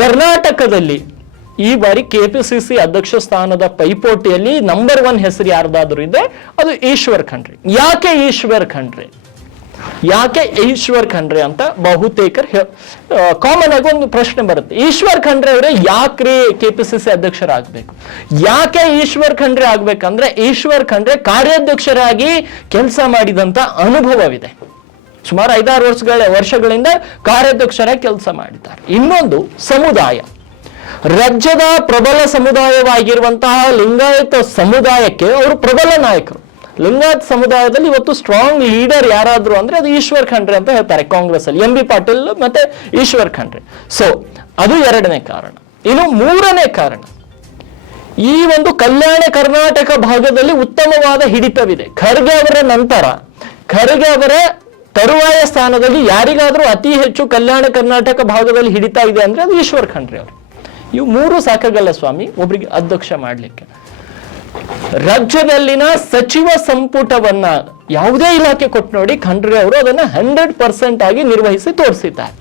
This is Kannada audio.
ಕರ್ನಾಟಕದಲ್ಲಿ ಈ ಬಾರಿ ಕೆಪಿಸಿಸಿ ಅಧ್ಯಕ್ಷ ಸ್ಥಾನದ ಪೈಪೋಟಿಯಲ್ಲಿ ನಂಬರ್ ಒನ್ ಹೆಸರು ಯಾರ್ದಾದ್ರೂ ಇದೆ ಅದು ಈಶ್ವರ್ ಖಂಡ್ರೆ. ಯಾಕೆ ಈಶ್ವರ್ ಖಂಡ್ರೆ? ಯಾಕೆ ಈಶ್ವರ್ ಖಂಡ್ರೆ ಅಂತ ಬಹುತೇಕ ಕಾಮನ್ ಆಗಿ ಒಂದು ಪ್ರಶ್ನೆ ಬರುತ್ತೆ. ಈಶ್ವರ್ ಖಂಡ್ರೆ ಅವರೇ ಯಾಕ್ರಿ ಸಿ ಅಧ್ಯಕ್ಷರಾಗಬೇಕು? ಯಾಕೆ ಈಶ್ವರ್ ಖಂಡ್ರೆ ಆಗ್ಬೇಕಂದ್ರೆ ಈಶ್ವರ್ ಖಂಡ್ರೆ ಕಾರ್ಯಾಧ್ಯಕ್ಷರಾಗಿ ಕೆಲಸ ಮಾಡಿದಂತ ಅನುಭವವಿದೆ. ಸುಮಾರು ಐದಾರು ವರ್ಷಗಳ ವರ್ಷಗಳಿಂದ ಕಾರ್ಯಾಧ್ಯಕ್ಷರ ಕೆಲಸ ಮಾಡಿದ್ದಾರೆ. ಇನ್ನೊಂದು ಸಮುದಾಯ. ರಾಜ್ಯದ ಪ್ರಬಲ ಸಮುದಾಯವಾಗಿರುವಂತಹ ಲಿಂಗಾಯತ ಸಮುದಾಯಕ್ಕೆ ಅವರು ಪ್ರಬಲ ನಾಯಕರು. ಲಿಂಗಾಯತ ಸಮುದಾಯದಲ್ಲಿ ಇವತ್ತು ಸ್ಟ್ರಾಂಗ್ ಲೀಡರ್ ಯಾರಾದ್ರು ಅಂದ್ರೆ ಅದು ಈಶ್ವರ್ ಖಂಡ್ರೆ ಅಂತ ಹೇಳ್ತಾರೆ ಕಾಂಗ್ರೆಸ್ ಅಲ್ಲಿ ಎಂ ಬಿ ಪಾಟೀಲ್ ಮತ್ತೆ ಈಶ್ವರ್ ಖಂಡ್ರೆ. ಸೊ ಅದು ಎರಡನೇ ಕಾರಣ. ಇನ್ನು ಮೂರನೇ ಕಾರಣ. ಈ ಒಂದು ಕಲ್ಯಾಣ ಕರ್ನಾಟಕ ಭಾಗದಲ್ಲಿ ಉತ್ತಮವಾದ ಹಿಡಿತವಿದೆ. ಖರ್ಗೆ ಅವರ ನಂತರ, ಖರ್ಗೆ ಅವರ ತರುವಾಯ ಸ್ಥಾನದಲ್ಲಿ ಯಾರಿಗಾದ್ರೂ ಅತಿ ಹೆಚ್ಚು ಕಲ್ಯಾಣ ಕರ್ನಾಟಕ ಭಾಗದಲ್ಲಿ ಹಿಡಿತಾ ಇದೆ ಅಂದ್ರೆ ಅದು ಈಶ್ವರ್ ಖಂಡ್ರೆ ಅವರು. ಇವು ಮೂರು ಸಾಕಾಗಲ್ಲ ಸ್ವಾಮಿ, ಒಬ್ರಿಗೆ ಅಧ್ಯಕ್ಷ ಮಾಡ್ಲಿಕ್ಕೆ. ರಾಜ್ಯದಲ್ಲಿನ ಸಚಿವ ಸಂಪುಟವನ್ನ ಯಾವುದೇ ಇಲಾಖೆ ಕೊಟ್ಟು ನೋಡಿ ಖಂಡ್ರೆ ಅವರು ಅದನ್ನ ಹಂಡ್ರೆಡ್ ಪರ್ಸೆಂಟ್ ಆಗಿ ನಿರ್ವಹಿಸಿ ತೋರಿಸಿದ್ದಾರೆ.